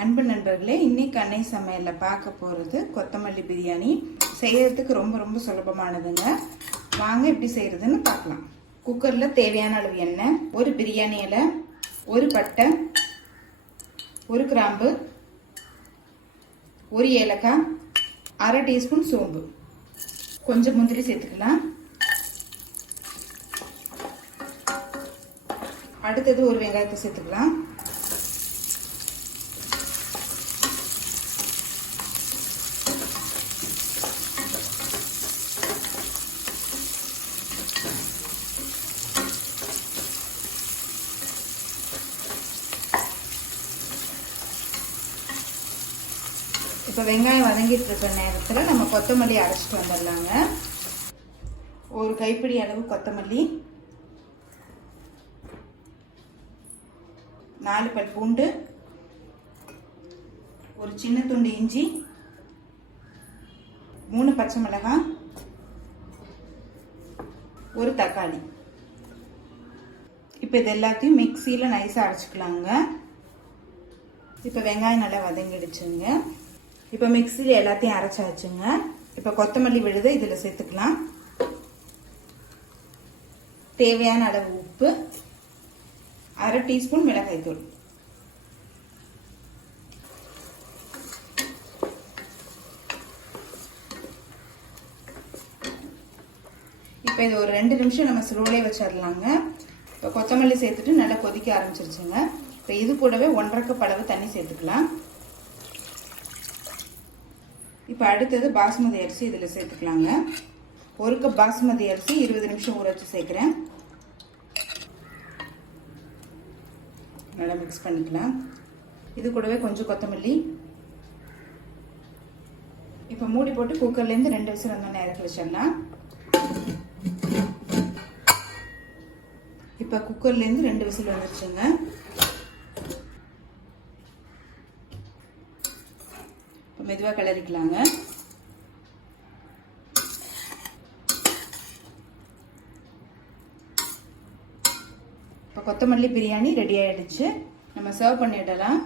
அன்பு நண்பர்களே, இன்னைக்கு அன்னை சமையலில் பார்க்க போகிறது கொத்தமல்லி பிரியாணி. செய்யறதுக்கு ரொம்ப ரொம்ப சுலபமானதுங்க. வாங்க எப்படி செய்யறதுன்னு பார்க்கலாம். குக்கரில் தேவையான அளவு எண்ணெய், ஒரு பிரியாணி இலை, ஒரு பட்டை, ஒரு கிராம்பு, ஒரு ஏலக்காய், அரை டீஸ்பூன் சோம்பு, கொஞ்சம் முந்திரி சேர்த்துக்கலாம். அடுத்தது ஒரு வெங்காயத்தை சேர்த்துக்கலாம். இப்போ வெங்காயம் வதங்கிட்டு இருக்கிற நேரத்தில் நம்ம கொத்தமல்லி அரைச்சிட்டு வந்துடலாங்க. ஒரு கைப்பிடி அளவு கொத்தமல்லி, 4 பல் பூண்டு, ஒரு சின்ன துண்டு இஞ்சி, 3 பச்சை மிளகாய், ஒரு தக்காளி. இப்போ இது எல்லாத்தையும் மிக்சியில் நைஸாக அரைச்சிக்கலாங்க. இப்போ வெங்காயம் நல்லா வதங்கிடுச்சுங்க. இப்போ மிக்சியில் எல்லாத்தையும் அரைச்சாச்சுங்க. இப்போ கொத்தமல்லி விழுது இதில் சேர்த்துக்கலாம். தேவையான அளவு உப்பு, அரை டீஸ்பூன் மிளகாய்த்தூள். இப்போ இது ஒரு 2 நிமிஷம் நம்ம ஸ்லோலே வச்சிடலாங்க. இப்போ கொத்தமல்லி சேர்த்துட்டு நல்லா கொதிக்க ஆரம்பிச்சிருச்சுங்க. இப்போ இது கூடவே 1.5 கப் அளவு தண்ணி சேர்த்துக்கலாம். இப்போ அடுத்தது பாஸ்மதி அரிசி இதில் சேர்த்துக்கலாங்க. 1 கப் பாஸ்மதி அரிசி 20 நிமிஷம் ஊற வச்சு சேர்க்குறேன். நல்லா மிக்ஸ் பண்ணிக்கலாம். இது கூடவே கொஞ்சம் கொத்தமல்லி. இப்போ மூடி போட்டு குக்கர்லேருந்து 2 விசில் வந்தோன்னே இறக்கி வச்சிடலாம். இப்போ குக்கர்லேருந்து 2 விசில் வந்துருச்சுங்க. மெதுவாக கிளறிக்கலாங்க. இப்போ கொத்தமல்லி பிரியாணி ரெடி ஆயிடுச்சு. நம்ம சர்வ் பண்ணிடலாம்.